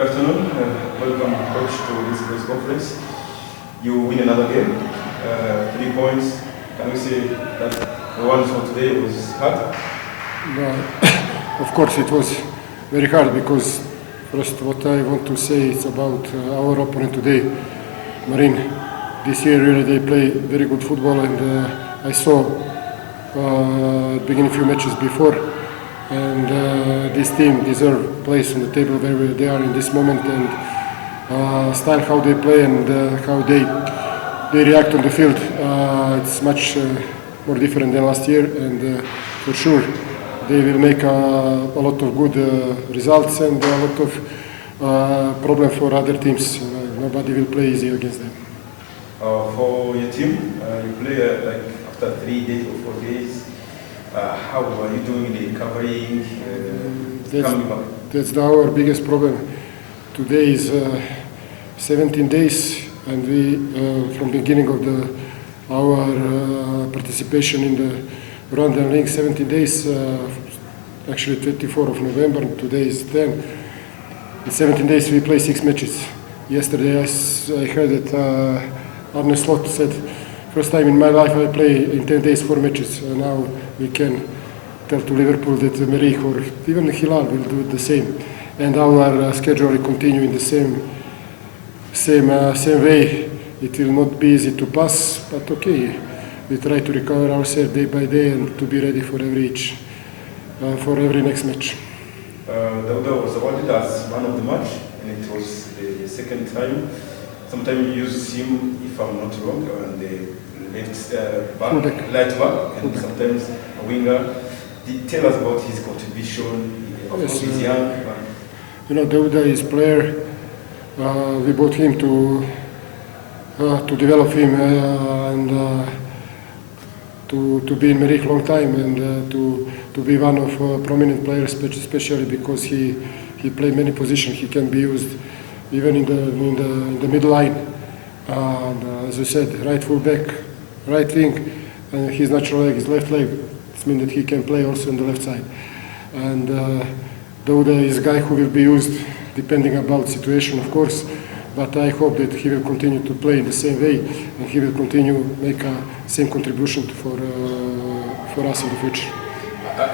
Good afternoon. Welcome, coach, to this press conference. You win another game, 3 points. Can we say that the one for today was hard? Of course, it was very hard because first, what I want to say is about our opponent today, Marine. This year, really, they play very good football, and I saw beginning few matches before. And this team deserve place on the table where they are in this moment, and style how they play and how they react on the field. It's much more different than last year, and for sure they will make a lot of good results and a lot of problem for other teams. Nobody will play easy against them. For your team, you play like after 3 days or 4 days. How are you doing the recovering? That's our biggest problem. Today is 17 days, and we, from the beginning of our participation in the Rwandan League, 17 days, actually 24 of November, today is 10. In 17 days we play 6 matches. Yesterday I heard that Arne Slot said, first time in my life I play in 10 days 4 matches. Now we can tell to Liverpool that Merih or even Hilal will do the same. And our schedule will continue in the same way. It will not be easy to pass, but okay. We try to recover ourselves day by day and to be ready for every next match. Dauda was awarded as man of the match, and it was the second time. Sometimes you use him, if I'm not wrong, on the left back, light back, and sometimes a winger. Tell us about his contribution. Yes, he's young. Dauda is player. We bought him to develop him and to be in Merih long time and to be one of prominent players, especially because he played many positions. He can be used even in the middle line. As I said, right full back, right wing, and his natural leg is left leg. It means that he can play also on the left side. And Dauda is a guy who will be used depending about situation, of course. But I hope that he will continue to play in the same way, and he will continue make a same contribution for us in the future.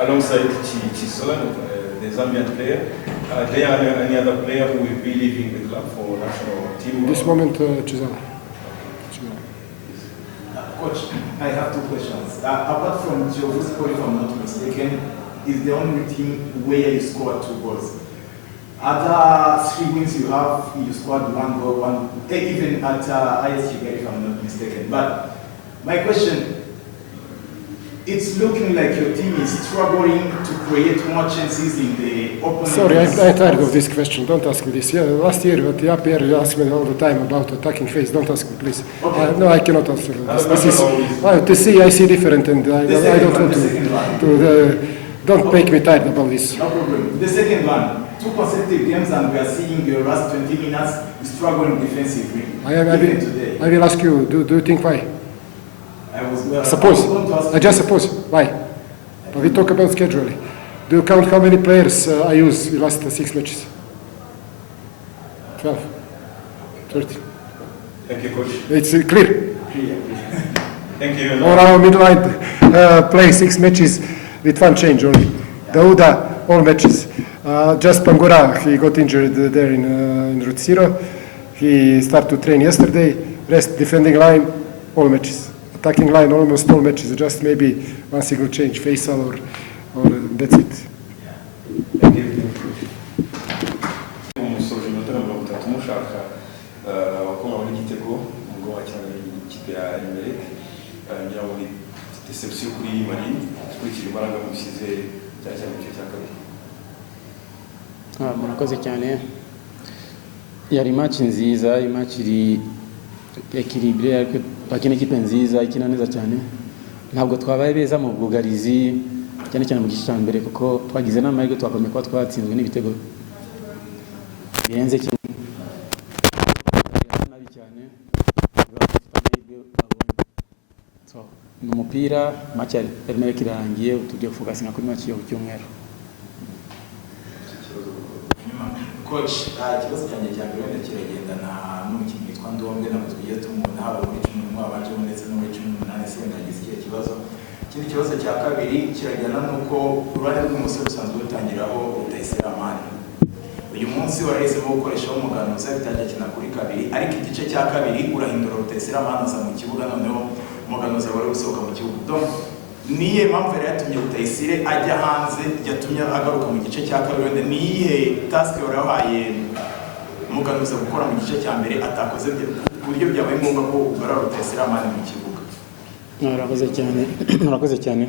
Alongside Chisola, the Zambian player, are there any other player who will be leaving the club for national team? In this moment, Chisola. Coach, I have 2 questions. Apart from Giovuzco, if I'm not mistaken, is the only team where you scored 2 goals. Other 3 wins you have, you scored 1 goal, even at IS Kigali, if I'm not mistaken. But my question, it's looking like your team is struggling to create more chances in the open. Sorry, I'm tired of this question. Don't ask me this. Yeah, last year at the APR, you asked me all the time about attacking phase. Don't ask me, please. Okay. No, I cannot answer this. I see different, and I don't want to. Don't make me tired about this. No problem. The second one, 2 consecutive games, and we are seeing your last 20 minutes struggling defensively. I will ask you. Do you think why? Suppose. I just suppose. Why? But we talk about schedule. Do you count how many players I use in the last 6 matches? 12, 13. Thank you, coach. It's clear. Thank you. Or our midline play 6 matches with 1 change only. Dauda, all matches. Just Pangura, he got injured there in Rutsiro. He started to train yesterday. Rest defending line, all matches. Attacking line, almost all matches. Just maybe 1 single change, Faisal or that's it. Thank you. Umusoje iminota 30 mushaka wakoma muri Gitego ngo wakina ikipe ya Emelec ngira ngo ni deception kuri Marine twikira imbaraga musize cyane mu cyo cyakabiri. Murakoze cyane. Yari match nziza, match iri equilibré, ariko bakina ikipe nziza ikina neza cyane. Ntabwo twabaye beza mu bwugarizi cyane mu gice cya mbere, kuko twagize n'amahirwe twakomeye kuba twatsinzwe n'ibitego birenze kimwe. Nabi cyane ni umupira, match yarimo irarangiye, tugiye kufokasinga kuri match yo ku cyumweru. coach ikibazo cyanjye cya mbere wenda kiragendana n'umukinnyi witwa Ndombe ntabwo tugiye tumubona haba muri 11 abajemo ndetse no muri 18 se ndagize iki kibazo. Ikindi kibazo cya kabiri kirajyana n'uko uruhare rw'umusore rusanzwe rutangiraho Rutayisire Amani. Uyu munsi warahisemo gukoresha umuganuza bitajya kina kuri kabiri, ariko igice cya kabiri urahindura Rutayisire Amani aza mu kibuga, noneho umuganuza wari gusohoka mu kibuga. Donc niye mpamvu yari yatumye Rutayisire ajya hanze, yatumye agaruka mu gice cya kabiri, wenda niye task warahaye umuganuza gukora mu gice cya mbere atakoze, ku buryo byabaye ngombwa ko ugarura Rutayisire Amani mu kibuga. Murakoze cyane.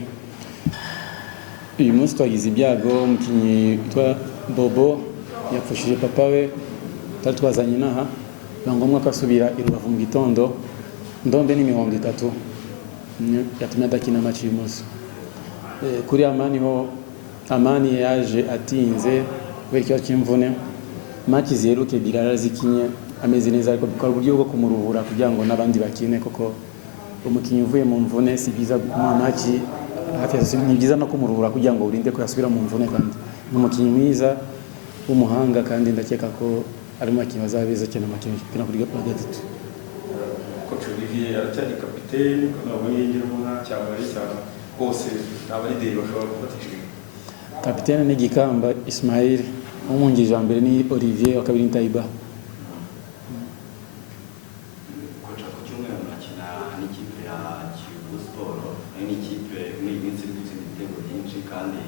Uyu munsi twagize ibyago, umukinnyi witwa Bobo yapfushije papa we, twari twazanye inaha, biba ngombwa ko asubira i Rubavu mu gitondo. Ndombe ni 3 yatumye adakina match uyu munsi. Kuri Amani ho, Amani yaje atinze kubera ikibazo cy'imvune. Match ziheruke birarazikinye ameze neza, ariko bikora uburyo bwo kumuruhura kugira ngo n'abandi bakine, koko umukinnyi uvuye mu mvune si byiza kumuha match hafi ya, ni byiza no kumuruhura kugira ngo urinde ko yasubira mu mvune, kandi n'umukinnyi mwiza w'umuhanga, kandi ndakeka ko ari mu bakinnyi bazabeza cyane amakinnyi kuri gatatu. Coach Olivier aracyari kapiteni, nabonye yinjira mu nka cyangwa ari cyane bose n'abarideri bashobora gufatishwa. Kapiteni ni Gikamba Ismail, umwungirije wa mbere ni Olivier, wa kabiri ni Taiba. kandi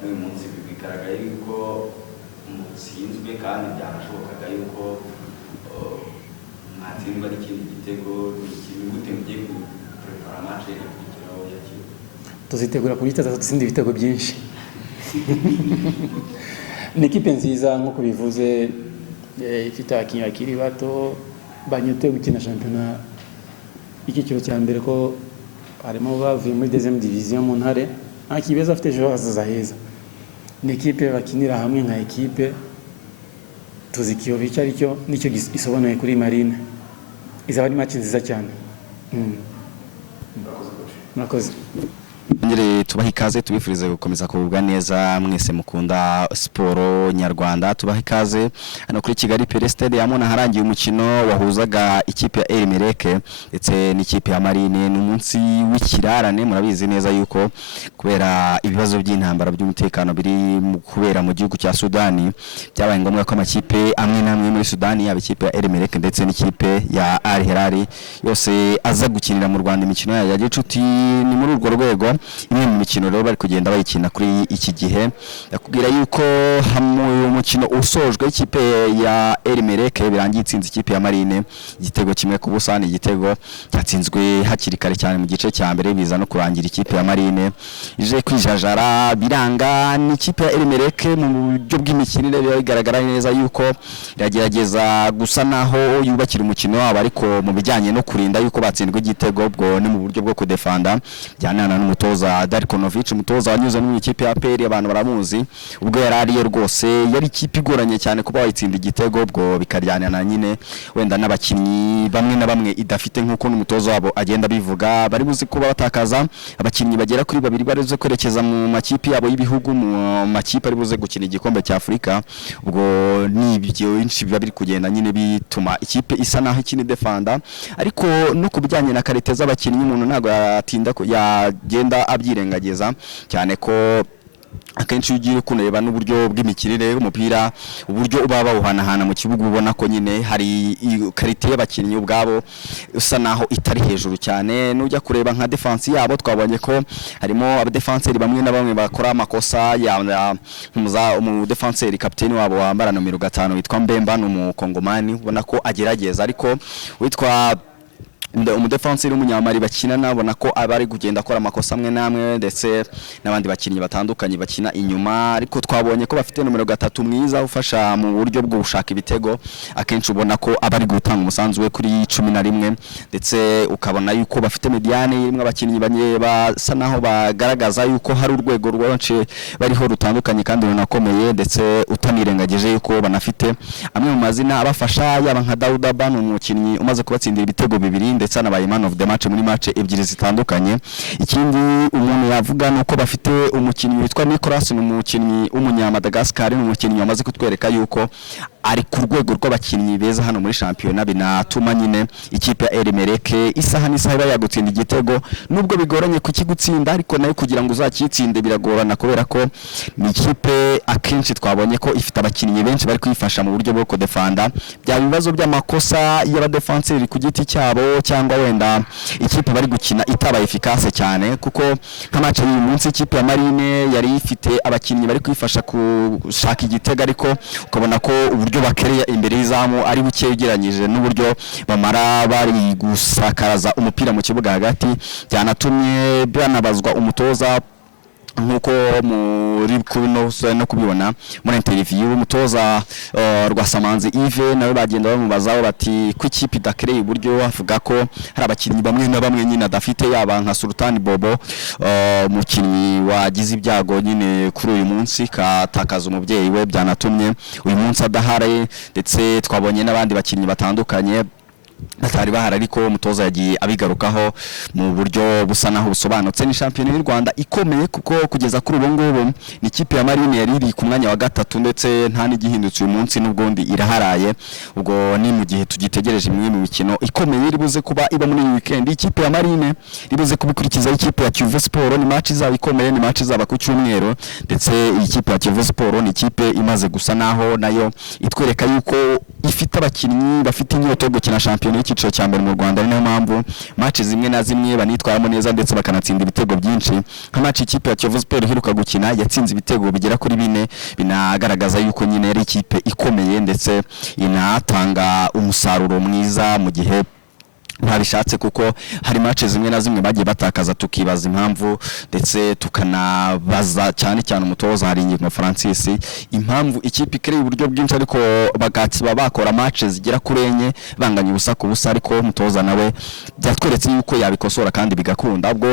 n'uyu munsi bigaragara yuko mutsinzwe, kandi byanashobokaga yuko mwatsindwa n'ikindi gitego. Gute mugiye kuprepara match ikurikiraho ya Kivu? Tuzitegura kuri dutsinda ibitego byinshi. Ni ikipe nziza nk'uko bivuze, ifite abakinnyi bakiri bato banyotewe gukina shampiyona icyiciro cya mbere, ko harimo bavuye muri deuxième division mu Ntare, nta kibazo afite ejo hazaza heza. Ni ikipe bakinira hamwe nka ekipe, tuzi Kiyovu icyo ari cyo nicyo isobanuye kuri Marine. Izaba ari match nziza cyane. Murakoze. Ngere tubaha ikaze, tubifurize gukomeza kugubwa neza mwese mukunda siporo nyarwanda. Tubaha ikaze hano kuri Kigali Pele Stadium, harangiye umukino wahuzaga ikipe ya Elimeleke ndetse n'ikipe ya Marine. Ni umunsi w'ikirarane, murabizi neza yuko kubera ibibazo by'intambara by'umutekano biri kubera mu gihugu cya Sudani, byabaye ngombwa ko amakipe amwe namwe muri Sudani, yaba ikipe ya Elimeleke ndetse n'ikipe ya Al Hilal yose aza gukinira mu Rwanda imikino ya gicuti. Ni muri urwo rwego imwe mu mikino rero bari kugenda bayikina kuri iki gihe. Yakubwira yuko mu mukino usojwe ikipe ya Elimeleke birangiye itsinze ikipe ya Marine igitego kimwe ku busa. Ni igitego cyatsinzwe hakiri kare cyane mu gice cya mbere, biza no kurangira ikipe ya Marine ije kwijajara biranga. Ni ikipe ya Elimeleke mu buryo bw'imikinire bigaragara neza yuko iragerageza gusa naho yubakira umukino wabo, ariko mu bijyanye no kurinda yuko batsindwa igitego bwo ni mu buryo bwo kudefanda byanana n'umutoza Darkonovic, umutoza wanyuze mu ikipe ya APR. Abantu baramuzi, ubwo yari ariyo rwose yari ikipe igoranye cyane kuba wayitsinda igitego, bwo bikaryanana nyine wenda n'abakinnyi bamwe na bamwe idafite, nk'uko n'umutoza wabo agenda bivuga. Bari buzi kuba batakaza abakinnyi bagera kuri 2 bari buze kwerekeza mu makipe yabo y'ibihugu, mu makipe ari buze gukina igikombe cya Afrika. Ubwo ni ibyo inshi biba biri kugenda nyine bituma ikipe isa naho ikini defanda, ariko no kubijyanye na karite z'abakinnyi umuntu ntago yatinda ko yagenda abyirengagiza cyane, ko akenshi ugiye kuneba n'uburyo bw'imikirire y'umupira, uburyo uba bawuhanahana mu kibuga, ubona ko nyine hari karite y'abakinnyi ubwabo usa naho itari hejuru cyane. Nujya kureba nka defense yabo, twabonye ko harimo abadefenseri bamwe na bamwe bakora amakosa. Umu defenseri kapiteni wabo wambara nomero 5 witwa Mbemba, n'umukongomani, ubona ko agerageza, ariko witwa umudefenseri w'umunyamari bakina nabona ko abari kugenda akora amakosa amwe namwe, ndetse n'abandi bakinnyi batandukanye bakina inyuma. Ariko twabonye ko bafite nomero 3 mwiza ufasha mu buryo bwo gushaka ibitego, akenshi ubona ko abari gutanga umusanzu we kuri 11, ndetse ukabona yuko bafite mediane irimo abakinnyi basa naho bagaragaza yuko hari urwego rwonce bariho rutandukanye kandi runakomeye, ndetse utanirengagije yuko banafite amwe mu mazina abafasha, yaba nka Dauda Ban, umukinnyi umaze kubatsindira ibitego 2, ndetse anabaye man of the match muri match ebyiri zitandukanye. Ikindi umuntu yavuga nuko bafite umukinnyi witwa Nicolas, umukinnyi w'umunyamadagascar, n'umukinnyi wamaze kutwereka yuko ari ku rwego rw'abakinnyi beza hano muri shampiyona, binatuma nyine ikipe ya Elimeleke isaha n'isaha iba yagutsinda igitego, nubwo bigoranye kukigutsinda ariko nayo kugira ngo uzakitsinde biragorana, kubera ko ni ikipe akenshi twabonye ko ifite abakinnyi benshi bari kwifasha mu buryo bwo kudefanda, bya bibazo by'amakosa y'abadefanseri ku giti cyabo cyangwa wenda ikipe bari gukina itaba efficace cyane, kuko nka match y'uyu munsi ikipe ya Marine yari ifite abakinnyi bari kwifasha gushaka igitego, ariko ukabona ko uburyo bakereye imbere y'izamu ari buke ugereranyije n'uburyo bamara bari gusakaraza umupira mu kibuga hagati, byanatumye banabazwa umutoza nkuko muri kuno no kubibona muri interview umutoza Rwasamanzi Yves nawe bagenda bamubazaho bati ku ikipe idakereye uburyo, avuga ko hari abakinnyi bamwe na bamwe nyine adafite, yaba nka Sultan Bobo umukinnyi wagize ibyago nyine kuri uyu munsi katakaza umubyeyi we, byanatumye uyu munsi adahari, ndetse twabonye n'abandi bakinnyi batandukanye batari bahari, ariko umutoza yagiye abigarukaho mu buryo busa naho busobanutse. Ni shampiyona y'u Rwanda ikomeye kuko kugeza kuri ubu ngubu ni ikipe ya Marine yari iri ku mwanya wa gatatu, ndetse nta n'igihindutse uyu munsi n'ubwondi iraharaye. Ubwo ni mu gihe tugitegereje imwe mu mikino ikomeye iribuze kuba iba muri iyi weekend. Ikipe ya Marine iribuze kubikurikiza ikipe ya Kiyovu Sport, ni match izaba ikomeye, ni match izaba ku cyumweru, ndetse iyi kipe ya Kiyovu Sport ni ikipe imaze gusa naho nayo itwereka yuko ifite abakinnyi bafite inyota yo gukina shampiyona y'icyiciro cya mbere mu Rwanda, ari nayo mpamvu match zimwe na zimwe banitwaramo neza ndetse bakanatsinda ibitego byinshi. Nka match ikipe ya Kiyovu Sport iheruka gukina yatsinze ibitego bigera kuri 4, binagaragaza yuko nyine ari ikipe ikomeye ndetse inatanga umusaruro mwiza mu gihe ntabishatse, kuko hari match zimwe na zimwe bagiye batakaza tukibaza impamvu, ndetse tukanabaza cyane cyane umutoza hari ingingo Francis impamvu ikipe ikereye uburyo bwinshi ariko bagatsiba bakora match zigera kuri enye banganya ubusa ku busa, ariko umutoza nawe byatweretse yuko yabikosora kandi bigakunda. Ubwo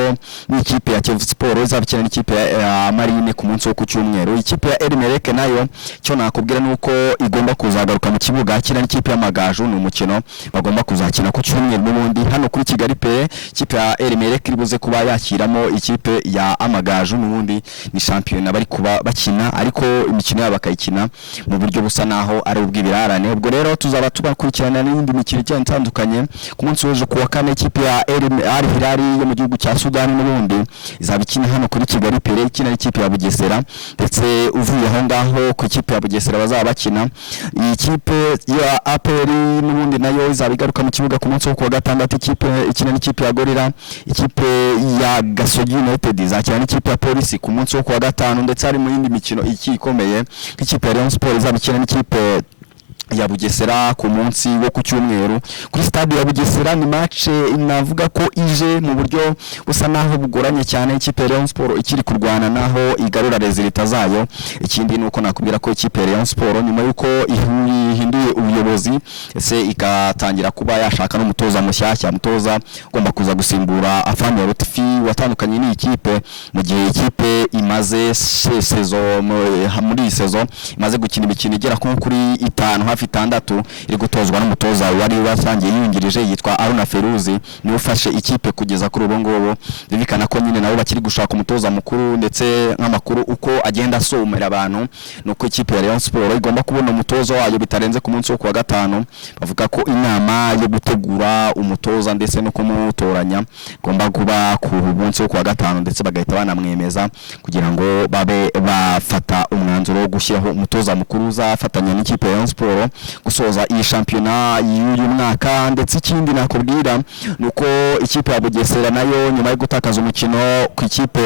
ni ikipe ya Kiyovu Sport izabikina n'ikipe ya Marine ku munsi wo ku cyumweru. Ikipe ya Elimeleke nayo cyo nakubwira nuko igomba kuzagaruka mu kibuga akina n'ikipe ya Magaju, ni umukino bagomba kuzakina ku cyumweru n'ubundi hano kuri Kigali pe. Ikipe ya Elimeleke iribuze kuba yakiramo ikipe ya Amagaju, n'ubundi ni shampiyona bari kuba bakina, ariko imikino yabo bakayikina mu buryo busa naho ari ubw'ibirarane. Ubwo rero tuzaba tubakurikirana n'indi mikino igiye itandukanye. Ku munsi w'ejo kuwa kane ikipe ya Al Hilal yo mu gihugu cya Sudan n'ubundi izaba ikina hano kuri Kigali pe, ikina n'ikipe ya Bugesera, ndetse uvuye aho ngaho ku ikipe ya Bugesera bazaba bakina ikipe ya APR n'ubundi nayo izaba igaruka mu kibuga ku munsi wo kuwa gatandatu. Ikipe ikina n'ikipe ya Gorilla, ikipe ya Gasogi United izakina n'ikipe ya Police ku munsi wo kuwa gatanu, ndetse hari mu yindi mikino ikomeye nk'ikipe ya Rayon Sport izaba ikina n'ikipe ya Bugesera ku munsi wo ku cyumweru kuri stade ya Bugesera. Ni match navuga ko ije mu buryo busa naho bugoranye cyane, ikipe ya Rayon Sport ikiri kurwana naho igarura resultat zayo. Ikindi nuko nakubwira ko ikipe ya Rayon Sport nyuma yuko ihinduye ubuyobozi ese ikatangira kuba yashaka n'umutoza mushyashya, mutoza ugomba kuza gusimbura Afani ya Lutfi watandukanye n'iyi kipe, mu gihe ikipe imaze saison muri saison imaze gukina imikino igera kuri 5 hafi 6 iri gutozwa n'umutoza wari wasangiye yungirije yitwa Aruna Feruzi, niwe ufashe ikipe kugeza kuri ubu ngubu. Bibikana ko nyine nabo bakiri gushaka umutoza mukuru, ndetse nk'amakuru uko agenda asomera abantu nuko ikipe ya Rayon Sport igomba kubona umutoza wayo bitarenze ku munsi wo kuwa gatanu. Bavuga ko inama yo gutegura umutoza ndetse no kumutoranya igomba kuba ku munsi wo kuwa gatanu, ndetse bagahita banamwemeza kugira ngo babe bafata umwanzuro wo gushyiraho umutoza mukuru uzafatanya n'ikipe ya Rayon Sport gusoza iyi shampiyona y'uyu mwaka. Ndetse ikindi nakubwira nuko ikipe ya Bugesera nayo nyuma yo gutakaza umukino ku ikipe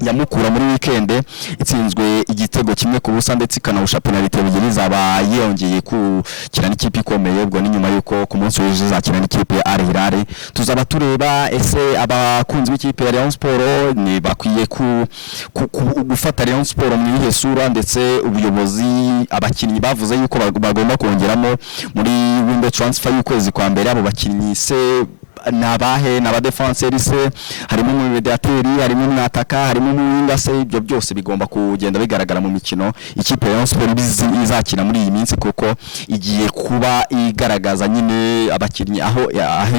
ya Mukura muri weekend itsinzwe igitego kimwe ku busa, ndetse ikanawusha penalty ebyiri zaba yongeye kukina n'ikipe ikomeye. Ubwo ni nyuma yuko ku munsi w'ejo zakina n'ikipe ya Al Hilal. Tuzaba tureba ese abakunzi b'ikipe ya Rayon Sport ni bakwiye gufata Rayon Sport mu ihe sura, ndetse ubuyobozi abakinnyi bavuze yuko bagomba kongeramo muri window transfer y'ukwezi kwa mbere. Abo bakinnyi se nabahe naba defenseur se harimo mu mediateur harimo mu ataka harimo mu winga se ibyo byose bigomba kugenda bigaragara mu mikino ikipe ya Sport izakina muri iyi minsi kuko igiye kuba igaragaza nyine abakinnyi aho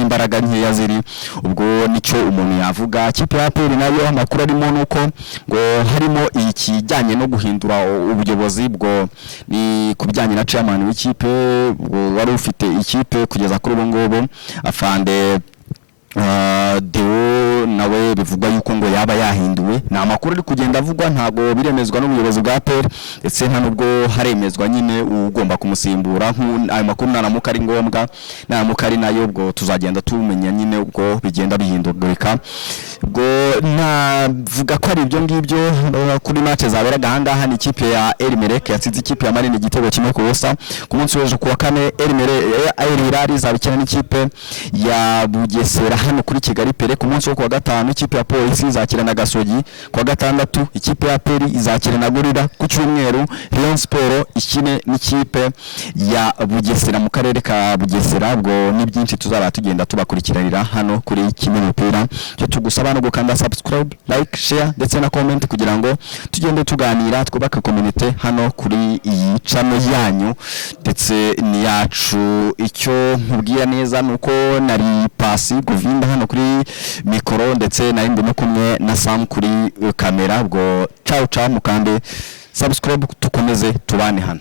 imbaraga nkeya ziri ubwo nicyo umuntu yavuga ikipe ya APR nayo amakuru arimo nuko ngo harimo ikijyanye no guhindura ubuyobozi bwo ni kubijyanye na chairman w'ikipe wari ufite ikipe kugeza kuri ubu ngubu afande Deo nawe bivugwa yuko ngo yaba yahinduwe na amakuru ari kugenda avugwa ntago biremezwa n'ubuyobozi bwa APR ndetse nta nubwo haremezwa nyine ugomba kumusimbura ayo makuru naramuka ari ngombwa naramuka ari nayo ubwo tuzagenda tumenya nyine ubwo bigenda bihindurika ubwo navuga ko ari ibyo ngibyo kuri match zaberaga ahangaha ni ikipe ya Elmerek yatsinze ikipe ya Marine igitego kimwe ku busa ku munsi w'ejo kuwa kane Elmerek zabikina n'ikipe ya Bugesera hano kuri Kigali Pere ku munsi wo kuwa gatanu ikipe ya Polisi izakira na Gasogi kuwa gatandatu ikipe ya Peri izakira na Gorira ku cyumweru Rayon Sport ikine n'ikipe ya Bugesera mu karere ka Bugesera ubwo ni byinshi tuzaba tugenda tubakurikiranira hano kuri Kimwe Mupira cyo tugusaba no gukanda subscribe like share ndetse na comment kugira ngo tugende tuganira twubaka community hano kuri iyi channel yanyu ndetse ni yacu icyo nkubwira neza nuko nari Pasi Govinda hano kuri mikoro ndetse na indi no kumwe na Sam kuri kamera ubwo ciao mukande subscribe tukomeze tubane hano.